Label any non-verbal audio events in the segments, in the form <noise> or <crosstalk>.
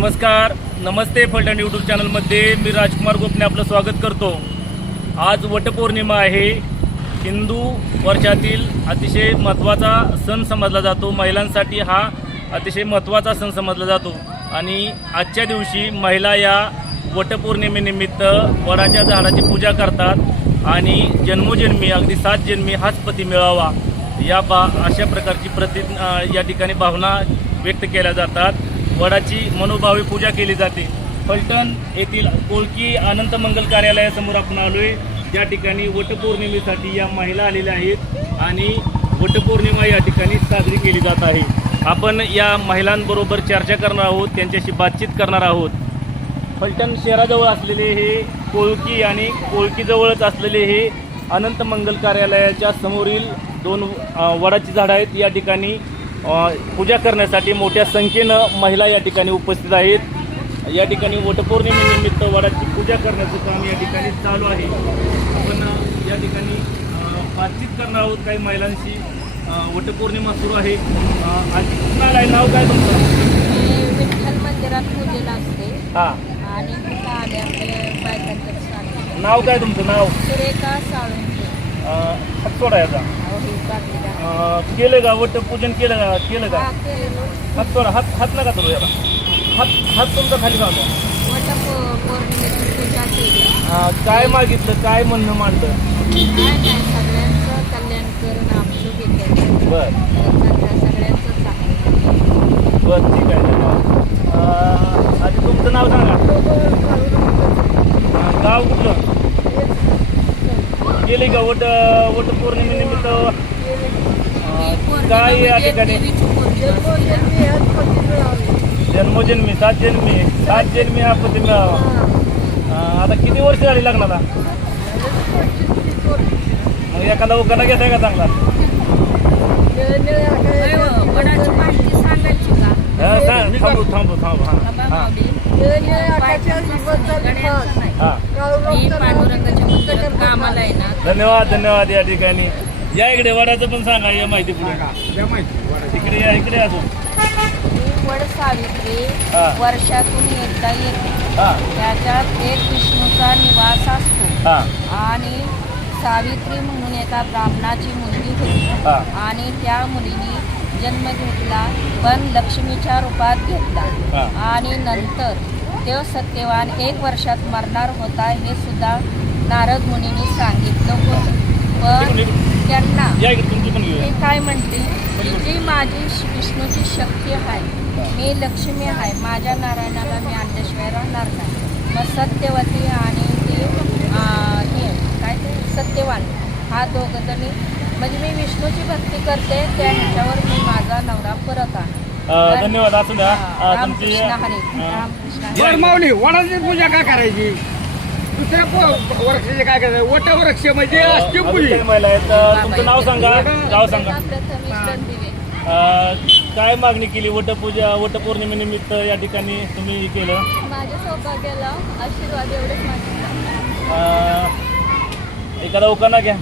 नमस्कार नमस्ते फलटण यूट्यूब चॅनलमध्ये. मी राजकुमार गोपने आपलं स्वागत करतो. आज वटपौर्णिमा आहे. हिंदू वर्षातील अतिशय महत्त्वाचा सण समजला जातो. महिलांसाठी हा अतिशय महत्त्वाचा सण समजला जातो. आणि आजच्या दिवशी महिला या वटपौर्णिमेनिमित्त वडाच्या झाडाची पूजा करतात आणि जन्मोजन्मी अगदी सात जन्मी हाच पती मिळावा. या बा अशा प्रकारची प्रति या ठिकाणी भावना व्यक्त केल्या जातात. वडाची मनोभावे पूजा केली जाते. फलटण येथील कोळकी अनंत मंगल कार्यालयासमोर आपण आलोय. या ठिकाणी वटपौर्णिमेसाठी या महिला आलेल्या आहेत आणि वटपौर्णिमा या ठिकाणी साजरी केली जात आहे. आपण या महिलांबरोबर चर्चा करणार आहोत त्यांच्याशी बातचीत करणार आहोत. फलटण शहराजवळ असलेले हे कोळकी आणि कोळकीजवळच असलेले हे अनंत मंगल कार्यालयाच्या समोरील दोन वडाची झाडं आहेत. या ठिकाणी पूजा करण्यासाठी मोठ्या संख्येनं महिला या ठिकाणी उपस्थित आहेत. या ठिकाणी वटपौर्णिमेनिमित्त वडाची पूजा करण्याचं काम या ठिकाणी चालू आहे. आपण या ठिकाणी बातचीत करणार आहोत काही महिलांशी. वटपौर्णिमा सुरू आहे. आज कुणाला आहे? नाव काय तुमचं? विठ्ठल मंदिरात पूजेला असते. हां. आणि नाव काय तुमचं? नाव? सुरेखा साळुंके हात केलं का? वट पूजन केलं का? केलं का. हात सोडा हात हात नका करू याला. हात हात तुमचा खाली घालतो काय मागितलं काय म्हणणं मांडलं? काय नाही सगळ्यांचं कल्याण करून आमचं घेतलं बर चांगलं. बर ठीक आहे धन्यवाद अं, आधी तुमचं नाव सांगा अं, गाव कुठलं गेले का वट वट पौर्णिमेनिमित्त काय या ठिकाणी? देवीची पूजा. जन्मोजन्मी सात जन्मी सात जन्मी हा. पती मिळावा आता किती वर्ष झाली लग्नाला? मग एखादा उखाणा घेताय का चांगला. थांबू थांबू थांबू. हा. हा. हा कामाला आहे ना धन्यवाद धन्यवाद या ठिकाणी. या इकडे वडाचं पण सांगा या माहिती पुढे. इकडे या इकडे असो वड. सावित्री. वर्षातून एकदा येते त्याच्यात एक विष्णूचा निवास असतो आणि सावित्री म्हणून एका ब्राह्मणाची मुलगी होती. आणि त्या मुलीने जन्म घेतला पण लक्ष्मीच्या रूपात. घेतला. आणि नंतर देव सत्यवान एक वर्षात मरणार होता हे सुद्धा नारद मुनीने सांगितलं होतं. पण त्यांना मी काय म्हणते? जी माझी विष्णूची शक्ती आहे मी लक्ष्मी आहे माझ्या नारायणाला मी आणल्याशिवाय राहणार नाही. मग सत्यवती आणि ती हे काय ते? सत्यवान. हा दोघं जणी म्हणजे मी विष्णूची भक्ती करते त्या ह्याच्यावर मी माझा नवरा परत आहे अं, धन्यवाद असू द्या. तुमची माऊली वडाची पूजा काय करायची? दुसऱ्या पो- वृक्षाची काय करायचं? वट वृक्ष म्हणजे असते पूजी. महिला आहेत. तुमचं नाव सांगा. गाव सांगा. काय मागणी केली? वटपूजा वटपौर्णिमेनिमित्त या ठिकाणी तुम्ही केलं? माझ्या सौभाग्याला आशीर्वाद एवढेच एखादा उखाणा घ्या.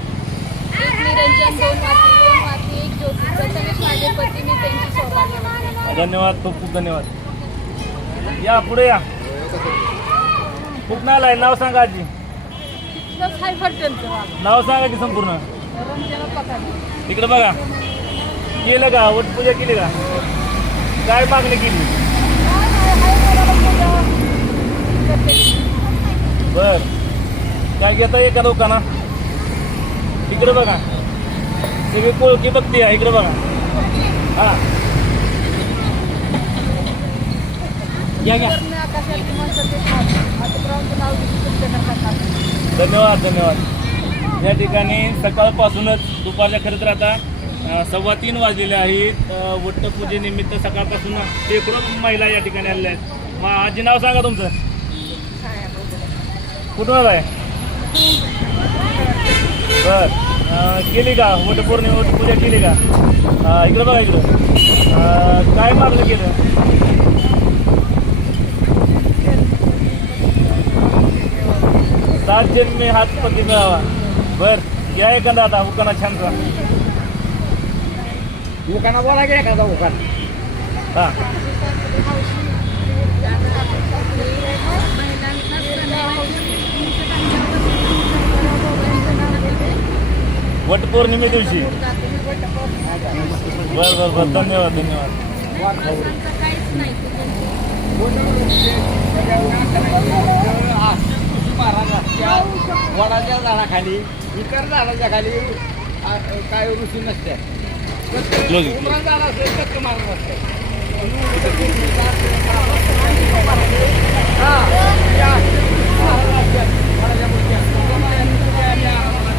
एक निरंजन दोन वाती दोन वाती एक ज्योती. प्रथमेश माझे पती मी त्यांची सौभाग्य धन्यवाद खूप खूप धन्यवाद. या पुढे या. कुठं आलाय नाव सांगा आजी. नाव सांगा की संपूर्ण. इकडे बघा. केलं का? वटपूजा केली का? काय मागणी केली? बर. काय घेता एका लोकांना इकडे बघा. सगळी कोळकी बघते आहे इकडे बघा. हा. या घ्या धन्यवाद धन्यवाद. या ठिकाणी सकाळपासूनच दुपारच्या खरं तर आता सव्वा तीन वाजलेले आहेत. वट्टपूजेनिमित्त सकाळपासून शेकडो महिला या ठिकाणी आलेल्या आहेत. मग आजी नाव सांगा तुमचं. कुठून आहे बर. केली का? वटपौर्णिमा वटपूजा केली का? इकडं बघा इकडं. काय मागणं केलं? सात जन्मी हात पती मिळावा. बर. या एखादा आता उकाना छानचा उकाना बोला की एखादा उकान हा. वटपौर्णिमे दिवशी. बर बर बर. धन्यवाद धन्यवाद. वडाच्या झाडाखाली इतर झाडाच्या खाली काय ऋषी नसते झाड असेल तर तुम्हाला नसते हा, या. झाडं असतात, वडाच्या बुट्ट्या. आणि आरामात.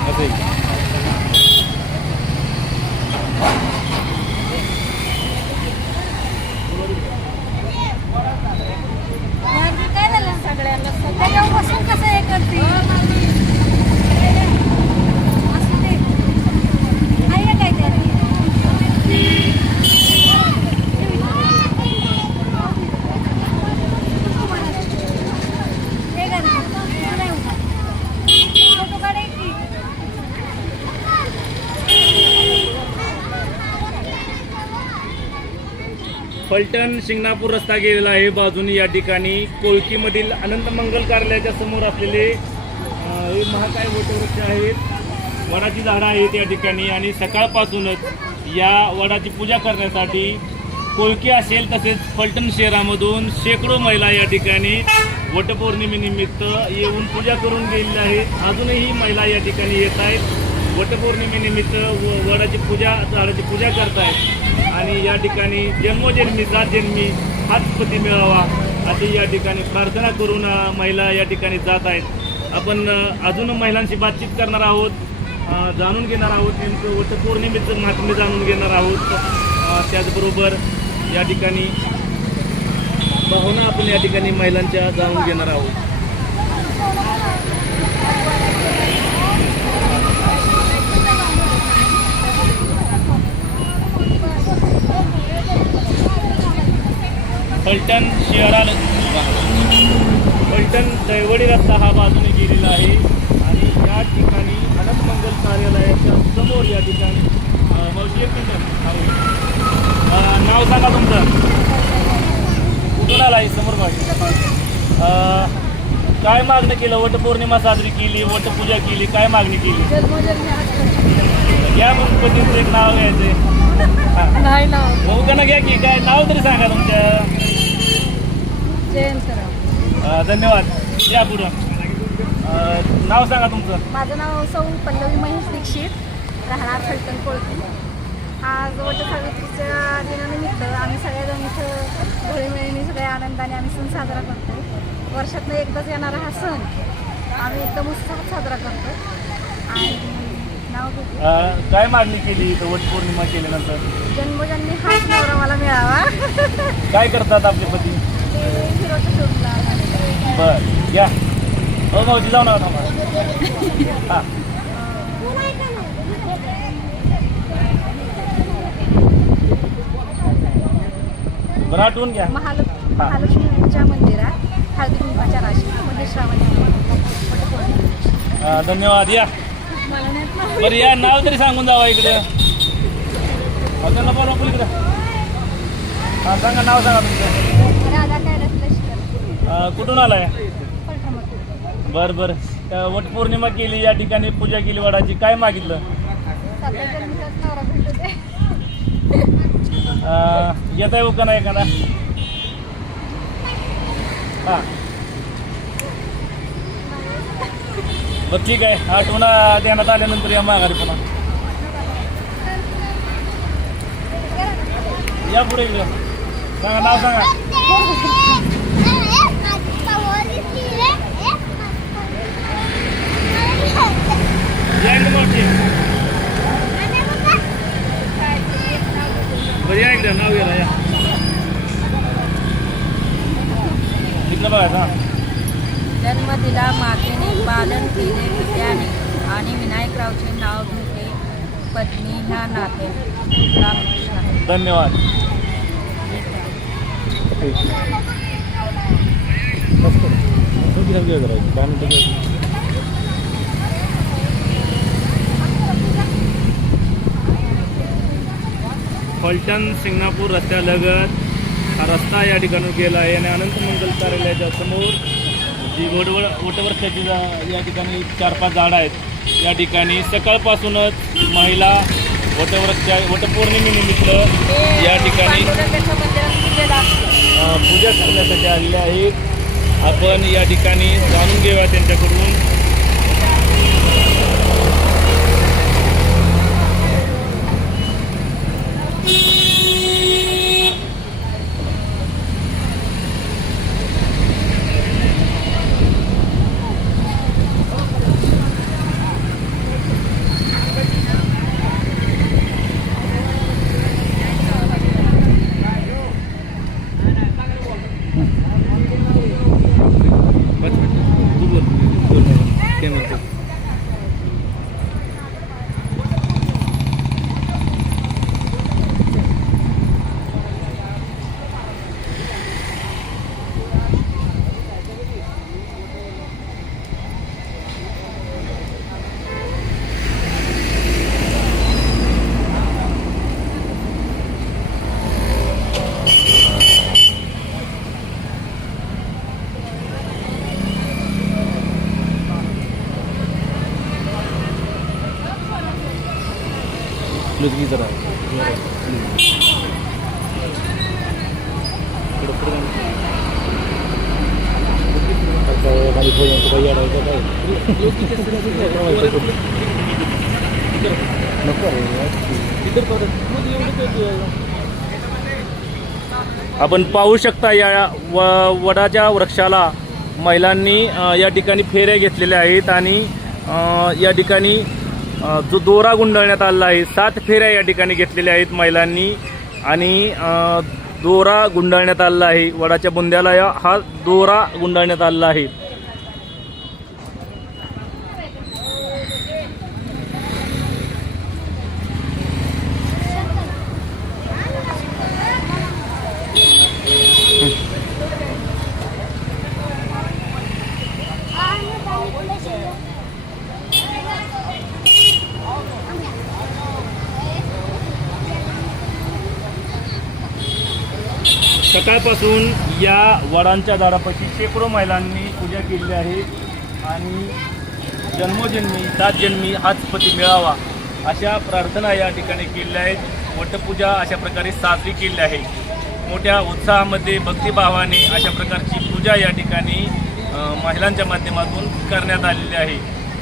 असं आहे. म्हणजे काय झालं सगळ्यांना त्याच्यापासून कसं हे करते असं ते आहे का काय फलटण शिंगणापूर रस्ता गेलेला आहे. बाजूने या ठिकाणी कोळकीमधील अनंत मंगल कार्यालयाच्या समोर असलेले हे महाकाय वटवृक्ष आहेत. वडाची झाडं आहेत या ठिकाणी आणि सकाळपासूनच या वडाची पूजा करण्यासाठी कोळकी असेल तसेच फलटण शहरामधून शेकडो महिला या ठिकाणी वटपौर्णिमेनिमित्त येऊन पूजा करून गेलेल्या आहेत. अजूनही महिला या ठिकाणी येत आहेत. वटपौर्णिमेनिमित्त व वडाची पूजा झाडाची पूजा करतायत. आणि या ठिकाणी जन्मोजन्मीचा जात जन्मी हाच पती मिळावा. अशी या ठिकाणी प्रार्थना करून महिला या ठिकाणी जात आहेत. आपण अजून महिलांशी बातचीत करणार आहोत. जाणून घेणार आहोत नेमकं वटपौर्णिमेचं महात्म्य जाणून घेणार आहोत. त्याचबरोबर या ठिकाणी भावना आपण या ठिकाणी महिलांच्या जाणून घेणार आहोत. फलटण शहराला फलटण दैवडी रस्ता हा बाजूने गेलेला आहे. आणि या ठिकाणी अनंत मंगल कार्यालयाच्या समोर या ठिकाणी नाव सांगा तुमचं. कुठून आला आहे? समोर मागे काय मागणी केलं? वटपौर्णिमा साजरी केली वटपूजा केली काय मागणी केली? या गणपतीचं एक नाव ना भाऊ का घ्या की काय नाव तरी सांगा तुमच्या. धन्यवाद. या पुढं. नाव सांगा तुमचं. माझं नाव सौ पल्लवी महेश दीक्षित राहणार फलटण कोळकी आज वट सावित्रीच्या दिनानिमित्त आम्ही सगळेजण इथं घोळीमेळीने सगळ्या आनंदाने आम्ही सण साजरा करतो. वर्षातनं एकदाच येणारा हा सण आम्ही एकदम उत्साहात साजरा करतो. आणि नाव काय मागणी केली इथं वटपौर्णिमा केल्यानंतर? जन्मोजन्मी हाच नवरा मला मिळावा. काय करतात आपले पती? ते हिरोच्या शोधला बर या. हो मावशी जाऊ नका थांबा <laughs> हा. बरं आठवून घ्या. महालक्ष्मी महालक्ष्मीच्या मंदिरात हळदी कुंकाच्या राशी म्हणजे श्रावणी धन्यवाद या. बरं या. नाव तरी सांगून जावा इकडे. त्यांना बोला बोल इकडे. हा सांगा नाव सांगा तुमचं. कुठून आलाय? बर बर. वटपौर्णिमा केली या ठिकाणी पूजा केली वडाची. काय मागितलं? येत आहे हो का नाही एखादा? हा. बर ठीक आहे. आठवण देण्यात आल्यानंतर या माघारी पुन्हा. या पुढे सांगा नाव सांगा. या इकडे नाव गेला या. इकडं बघा जन्म दिला मातेने पालन केले पित्याने आणि विनायकरावचे नाव घेते पत्नी ह्या नाते. धन्यवाद. फलटण सिंगणापूर रस्त्यालगत हा रस्ता या ठिकाणी गेला आहे आणि अनंत मंगल कार्यालयाच्या समोर जी वडवड वटवृक्षाची या ठिकाणी चार पाच झाडं आहेत. या ठिकाणी सकाळपासूनच महिला वटवृक्षा वटपौर्णिमेनिमित्त या ठिकाणी पूजा करण्यासाठी आलेल्या आहेत. आपण या ठिकाणी जाणून घेऊया त्यांच्याकडून तू बोल बोल ते म्हणतो जरा आपण पाहू शकता या व वडाच्या वृक्षाला महिलांनी या ठिकाणी फेऱ्या घेतलेल्या आहेत आणि या ठिकाणी जो दोरा गुंडाळण्यात आलेला आहे सात फेऱ्या या ठिकाणी घेतलेल्या आहेत महिलांनी. आणि दोरा गुंडाळण्यात आलेला आहे वडाच्या बुंद्याला हा दोरा गुंडाळण्यात आलेला आहे. सकाळपासून या वडांच्या झाडापाशी शेकडो महिलांनी पूजा केलेली आहे. आणि जन्मोजन्मी सात जन्मी हाच पती मिळावा अशा प्रार्थना या ठिकाणी केलेल्या आहेत. वटपूजा अशा प्रकारे साजरी केली आहे. मोठ्या उत्साहामध्ये भक्तिभावाने अशा प्रकारची पूजा या ठिकाणी महिलांच्या माध्यमातून करण्यात आलेली आहे.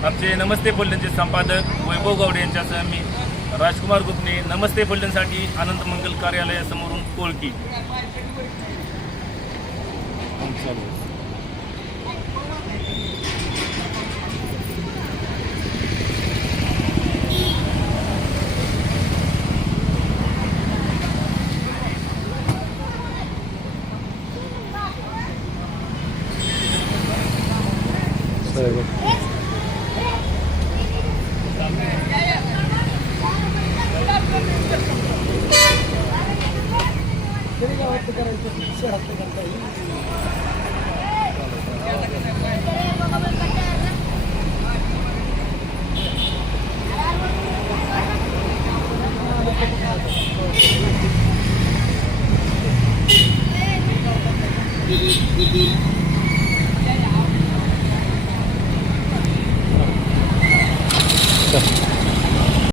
आमचे नमस्ते फलटणचे संपादक वैभव गावडे यांच्यासह मी राजकुमार गुप्ने नमस्ते फलटणसाठी आनंद मंगल कार्यालयासमोरून कोळकी Saludos. हट्ट करायचं तीनशे हट्ट करता येईल